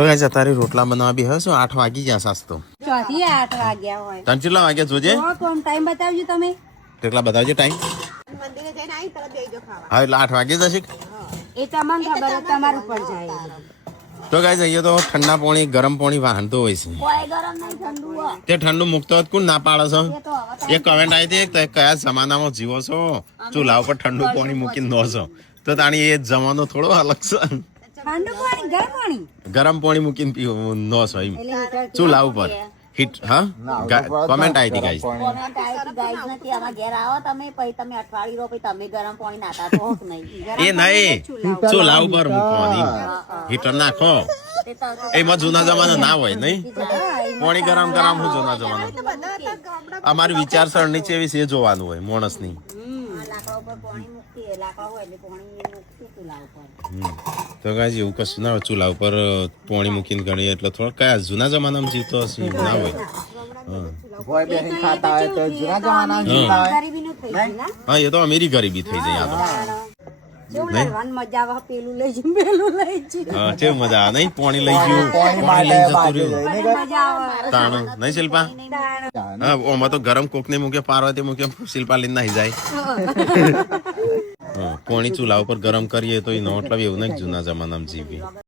તો ગાઈસ અત્યારે રોટલા બનાવવા બી હશો 8 વાગી ગયા સાસ તો ચોથી 8 વાગ્યા હોય તને કેટલા વાગ્યા જોજે કોમ ટાઈમ બતાવજો તમે કેટલા બતાવજો ટાઈમ મંદિરે જઈને આવી તરત બેજો ખાવા હા એટલે 8 વાગે જશે એ તમને ખબર તમારું પર જાય તો ગાઈસ અહીંયા તો ઠંડા પાણી ગરમ પાણી વાહનતો હોય છે કોઈ ગરમ નહીં ઠંડુ હોય તે ઠંડુ મૂકતો હોત કોણ ના પાડે છો એ તો હવે એક કમેન્ટ આવી હતી કે કયા જમાનામાં જીવો છો ચૂલા ઉપર ઠંડુ પાણી મૂકીને નો છો તો તાણી એ જમાનો થોડો અલગ છે ઠંડુ પાણી ગરમ પાણી ગરમ પાણી મૂકીને પીવો નો છો એમ એટલે હીટર ચૂલા ઉપર હિટ હા કમેન્ટ આવી હતી ગાઈસ કોમેન્ટ આવી હતી ગાઈસ નથી આમાં ઘેર આવો તમે પછી તમે અઠવાડિયું રહો પછી તમે ગરમ પાણી નાતા તો હોક નહીં એ નહીં ચૂલા ઉપર મૂકવાની હીટર નાખો એમાં જૂના જમાના ના હોય નહીં પાણી ગરમ ગરમ હું જૂના જમાના અમારી વિચારસરણી છે એવી છે જોવાનું હોય માણસની લાકડા ઉપર પાણી મૂકતી લાકડા હોય એટલે પાણી મૂકતી ચૂલા ઉપર તો ગાઈસ એવું કશું ના હોય ચૂલા ઉપર પાણી મૂકીને ગણીએ એટલે થોડો કયા જૂના જમાનામાં જીવતો હશે એવું ના હોય ગરીબીનું થઈ ગયું ના હા એ તો અમીરી ગરીબી થઈ જાય આ જેવું લડવાનું મજા આવે પેલું લઈ જઈ પેલું લઈ જઈ તો હા કેવું મજા આવે નહીં પાણી લઈ ગયું પાણી લઈને જતું રહ્યું મજા આવે તાણું નહીં શિલ્પા હા ઓમાં તો ગરમ કોકને મૂકે પાર્વતી મૂકે શિલ્પા લઈને નાહી જાય પાણી ચૂલા ઉપર ગરમ કરીએ તો એનો મતલબ એવું નહીં જૂના જમાનામાં જીવી